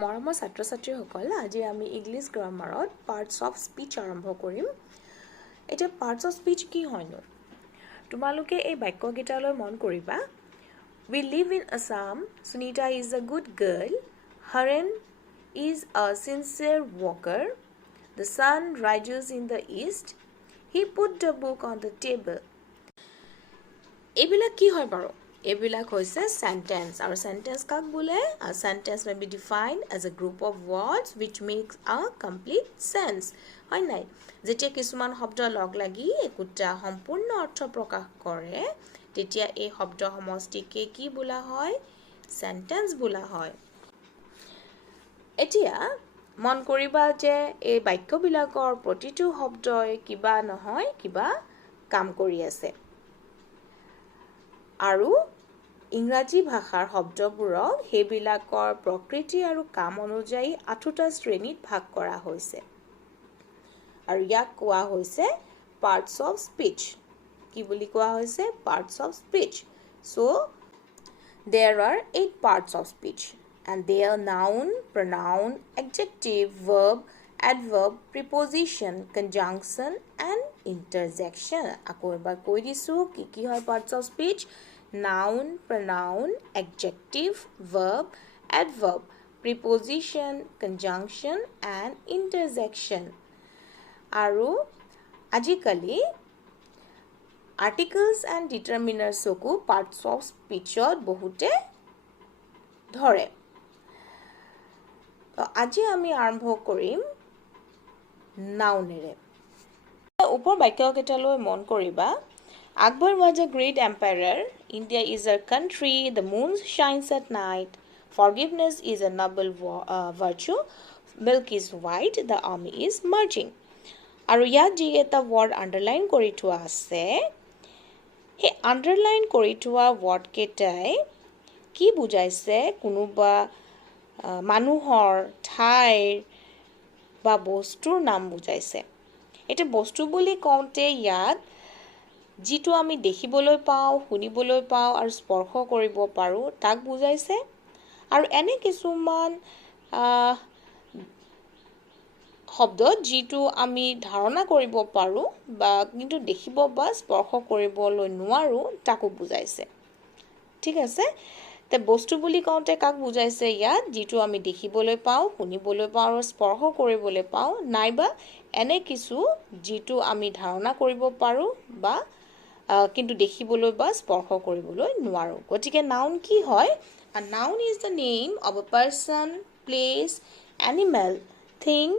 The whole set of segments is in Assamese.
মৰমৰ ছাত্ৰ-ছাত্ৰীসকল, আজি আমি ইংলিছ গ্ৰামাৰত পাৰ্টছ অফ স্পীচ আৰম্ভ কৰিম। এতিয়া পাৰ্টছ অফ স্পীচ কি হয়নো? তোমালোকে এই বাক্যকেইটালৈ মন কৰিবা। We live in Assam. Sunita is a good girl. Haran is a sincere walker. The sun rises in the east. He put the book on the table. এইবিলাক কি হয় বাৰু? এইবিলাক হৈছে sentence. Our sentence কাক বোলে? A sentence may be defined as a group of words which makes a complete sense. হয় নাই? যেতিয়া কিছুমান শব্দ লগ লাগি একোটা সম্পূৰ্ণ অৰ্থ প্ৰকাশ কৰে, তেতিয়া এই শব্দ সমষ্টিকে কি বোলা হয়? Sentence বোলা হয়। এতিয়া মন কৰিবা যে এই বাক্যবিলাকৰ প্ৰতিটো শব্দই কিবা নহয় কিবা কাম কৰি আছে। আৰু ইংৰাজী ভাষাৰ শব্দবোৰক সেইবিলাকৰ প্ৰকৃতি আৰু কাম অনুযায়ী 8টা শ্ৰেণীত ভাগ কৰা হৈছে। আৰু ইয়াক কোৱা হৈছে পাৰ্টছ অফ স্পীচ। কি বুলি কোৱা হৈছে? Parts of speech. So, there are 8 parts of speech. And they are noun, pronoun, adjective, verb, adverb, preposition, conjunction, and interjection. আকৌ এবাৰ কৈ দিছোঁ কি হয় parts of speech? Noun, pronoun, adjective, verb, adverb, preposition, conjunction, and interjection. আৰু আজিকালি articles and determiners co parts of speechত বহুতে ধৰে। আজি আমি আৰম্ভ কৰিম নাউনেৰে। ওপৰ বাক্যকেইটালৈ মন কৰিবা। Akbar was a great emperor. India is a country. The moon shines at night. Forgiveness is a noble virtue. Milk is white. The army is marching. আৰু ইয়াত যি এটা word underline কৰি থোৱা আছে, সেই underline কৰি থোৱা word কেইটাই কি বুজাইছে? কোনোবা মানুহৰ, ঠাইৰ বা বস্তুৰ নাম বুজাইছে। এটা বস্তু বুলি কওঁতে ইয়াত যিটো আমি দেখিবলৈ পাওঁ, শুনিবলৈ পাওঁ আৰু স্পৰ্শ কৰিব পাৰোঁ তাক বুজাইছে। আৰু এনে কিছুমান শব্দ যিটো আমি ধাৰণা কৰিব পাৰোঁ বা কিন্তু দেখিব বা স্পৰ্শ কৰিবলৈ নোৱাৰোঁ তাকো বুজাইছে। ঠিক আছে? তে বস্তু বুলি কওঁতে কাক বুজাইছে ইয়াত? যিটো আমি দেখিবলৈ পাওঁ, শুনিবলৈ পাওঁ আৰু স্পৰ্শ কৰিবলৈ পাওঁ, নাইবা এনে কিছু যিটো আমি ধাৰণা কৰিব পাৰোঁ বা কিন্তু দেখিবলৈ বা স্পৰ্শ কৰিবলৈ নোৱাৰোঁ। গতিকে নাউন কি হয়? A noun is the name of a person, place, animal, thing,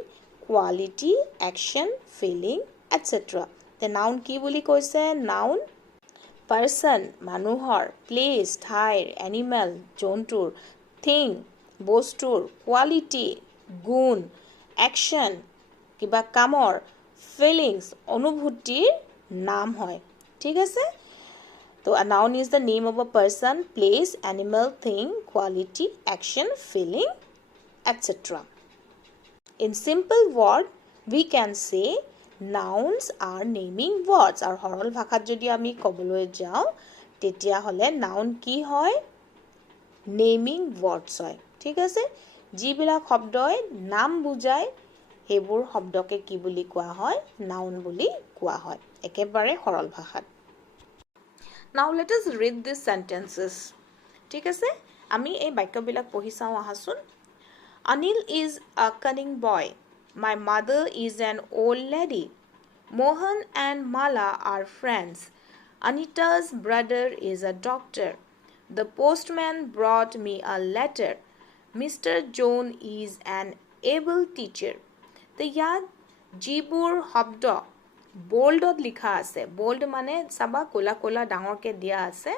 quality, action, feeling, etc. The noun কি বুলি কৈছে? Noun person, মানুহৰ, place, ঠাইৰ, animal, জন্তুৰ, thing, বস্তুৰ, quality, গুণ, action, কিবা কামৰ, feelings, অনুভূতিৰ নাম হয়। ঠিক আছে? তো a noun is the name of a person, place, animal, thing, quality, action, feeling, etc. In simple word, we can say nouns are naming words. আৰু সৰল ভাষাত যদি আমি ক'বলৈ যাওঁ তেতিয়া হ'লে noun কি হয়? Naming words হয়। ঠিক আছে? যিবিলাক শব্দই নাম বুজায় সেইবোৰ শব্দকে কি বুলি কোৱা হয়? Noun বুলি কোৱা হয়। একেবাৰে সৰল ভাষাত। Now let us read these sentences. ঠিক আছে? আমি এই বাক্যবিলাক পঢ়ি চাওঁ আহাচোন। Anil is a cunning boy. My mother is an old lady. Mohan and Mala are friends. Anita's brother is a doctor. The postman brought me a letter. Mr. John is an able teacher. তো ইয়াত যিবোৰ শব্দ boldত লিখা আছে, bold মানে চাবা কোলা কোলা ডাঙৰকে দিয়া আছে,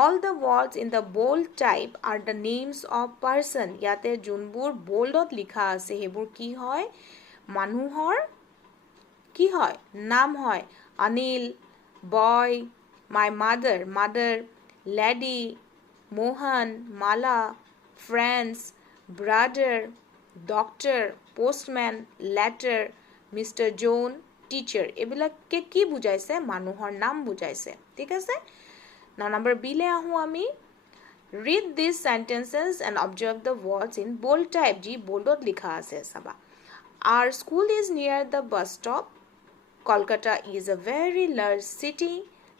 all the words in the bold type are the names of person. ইয়াতে যোনবোৰ boldত লিখা আছে সেইবোৰ কি হয়? মানুহৰ কি হয়? নাম হয়। Anil, boy, my mother, lady, Mohan, Mala, friends, brother, doctor, postman, letter, Mr. John, teacher. এইবিলাকে কি বুজাইছে? মানুহৰ নাম বুজাইছে। ঠিক আছে? Now number B লে আহোঁ আমি। Read these sentences and observe the words in bold type. Ji boldot लिखा আছে साबा. Our school is near the bus stop. Kolkata is a very large city.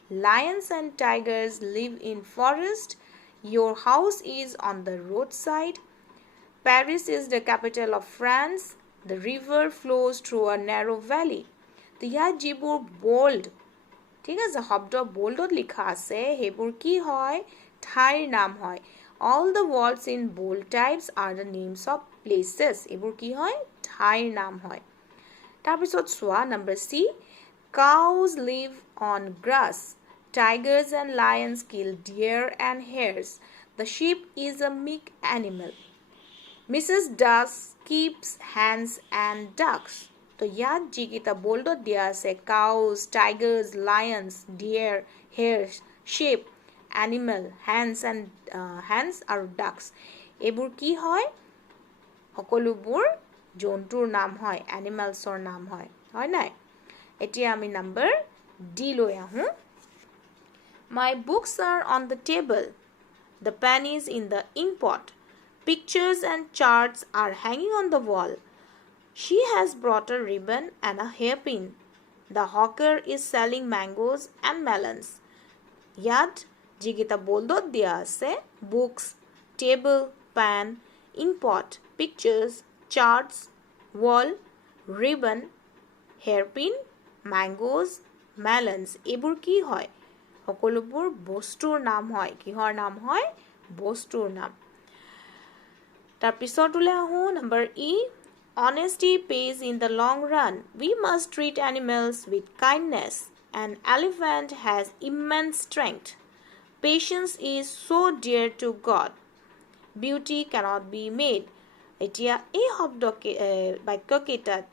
Lions and tigers live in forest. Your house is on the roadside. Paris is the capital of France. The river flows through a narrow valley. তো ইয়াত যিবোৰ bold, ঠিক আছে, শব্দ boldত লিখা আছে সেইবোৰ কি হয়? ঠাইৰ নাম হয়. All the words in bold types are the names of places. এইবোৰ কি হয়? ঠাইৰ নাম হয়. তাৰপিছত চোৱা number C. Cows live on grass. Tigers and lions kill deer and hares. The sheep is a meek animal. Mrs. Duck keeps hens and ducks. তো ইয়াত যিকেইটা boldত দিয়া আছে cows, tigers, lions, deer, hares, sheep, animal, hens আৰু ducks. এইবোৰ কি হয়? সকলোবোৰ জন্তুৰ নাম হয়, animalsৰ নাম হয়. হয় নাই? এতিয়া আমি number D লৈ আহোঁ. My books are on the table. The pen is in the ink pot. Pictures and charts are hanging on the wall. She has brought a ribbon and a hairpin. The hawker is selling mangoes and melons. Yat jigita boldot dia ase books, table, pen, ink pot, pictures, charts, wall, ribbon, hairpin, mangoes, melons. Ebur ki hoy? Hokolubur bostur naam hoy. Kihor naam hoy? Bostur naam. Tar pisot ule ahu number E. Honesty pays in the long run. We must treat animals with kindness. An elephant has immense strength. Patience is so dear to God. Beauty cannot be made. এতিয়া এই শব্দ বাক্য কেইটাত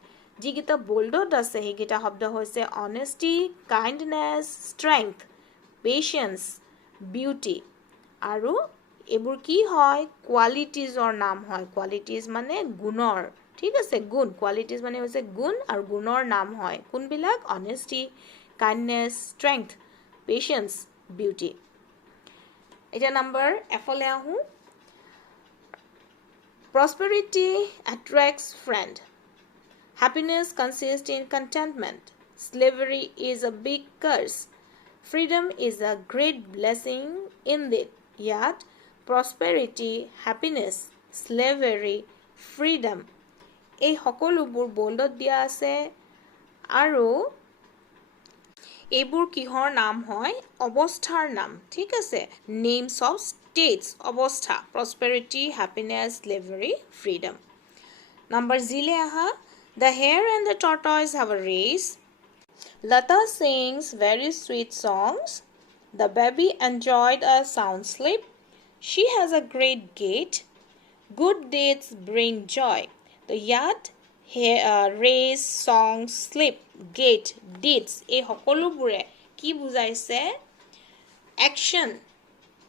যিকেইটা boldত আছে সেইকেইটা শব্দ হৈছে honesty, kindness, strength, patience, beauty. আৰু এইবোৰ কি হয়? qualitiesৰ নাম হয়. qualities মানে গুণৰ. ঠিক আছে, গুণ. qualities মানে হৈছে গুণ আৰু গুণৰ নাম হয়. কোনবিলাক? honesty, kindness, strength, patience, beauty. এতিয়া number F লৈ আহোঁ. Prosperity attracts friend. Happiness consists in contentment. Slavery is a big curse. Freedom is a great blessing indeed. Yet, prosperity, happiness, slavery, freedom. এই সকলোবোৰ boldত দিয়া আছে আৰু এইবোৰ কিহৰ নাম হয়? অৱস্থাৰ নাম. ঠিক আছে, names of states, অৱস্থা. Prosperity, happiness, slavery, freedom. Number Z le aha. The hare and the tortoise have a race. Lata sings very sweet songs. The baby enjoyed a sound sleep. She has a great gait. Good deeds bring joy. তো ইয়াত race, song, sleep, gait, deeds এই সকলোবোৰে কি বুজাইছে? action.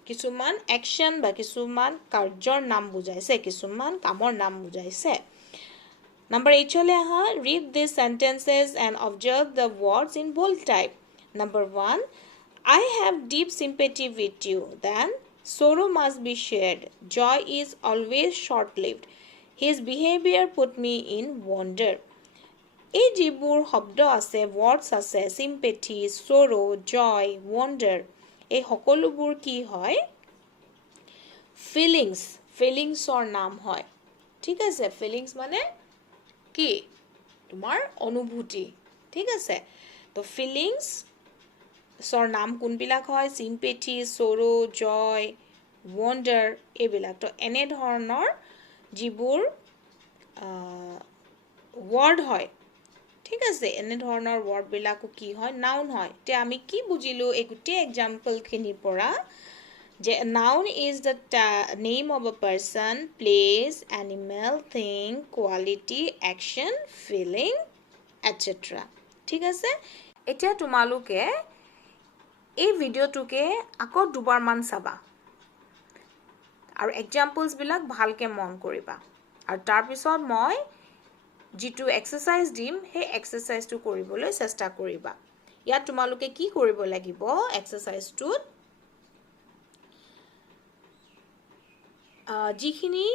কিছুমান action বা কিছুমান কাৰ্যৰ নাম বুজাইছে, কিছুমান কামৰ নাম বুজাইছে. Number H le aha. Read these sentences and observe the words in bold type. Number 1. I have deep sympathy with you. Then sorrow must be shared. Joy is always short-lived. His behavior put me in wonder. এই যিবোৰ শব্দ আছে, words আছে, sympathy, sorrow, joy, wonder, এই সকলোবোৰ কি হয়? feelings, feelingsৰ নাম হয়. ঠিক আছে, feelings মানে কি? তোমাৰ অনুভূতি. ঠিক আছে, তো feelingsৰ নাম কোনবিলাক হয়? sympathy, sorrow, joy, wonder এইবিলাক. তো এনে ধৰণৰ যিবোৰ word হয়, ঠিক আছে, এনে ধৰণৰ wordবিলাকো কি হয়? noun হয়. তে আমি কি বুজিলো এই গোটেই এক্সাম্পলখিনিৰ পৰা? যে noun is the name of a person, place, animal, thing, quality, action, feeling, etc. ঠিক আছে, এতিয়া তোমালোকে এই ভিডিঅ'টোকে আকৌ দুবাৰমান চাবা আৰু এক্সাম্পলছবিলাক ভালকে মন কৰিবা আৰু তাৰপিছত মই যিটো এক্সাৰসাইজ দিম সেই এক্সাৰসাইজটো কৰিবলৈ চেষ্টা কৰিবা. ইয়াত তোমালোকে কি কৰিব লাগিব? এক্সাৰসাইজটোত যিখিনি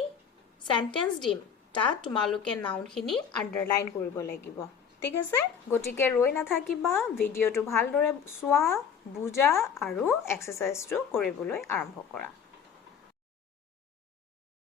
সেন্টেন্স দিম তাত তোমালোকে নাউনখিনি আন্ডাৰলাইন কৰিব লাগিব ঠিক আছে গতিকে ৰৈ নাথাকিবা ভিডিঅ'টো ভালদৰে চোৱা বুজা আৰু এক্সাৰসাইজটো কৰিবলৈ আৰম্ভ কৰা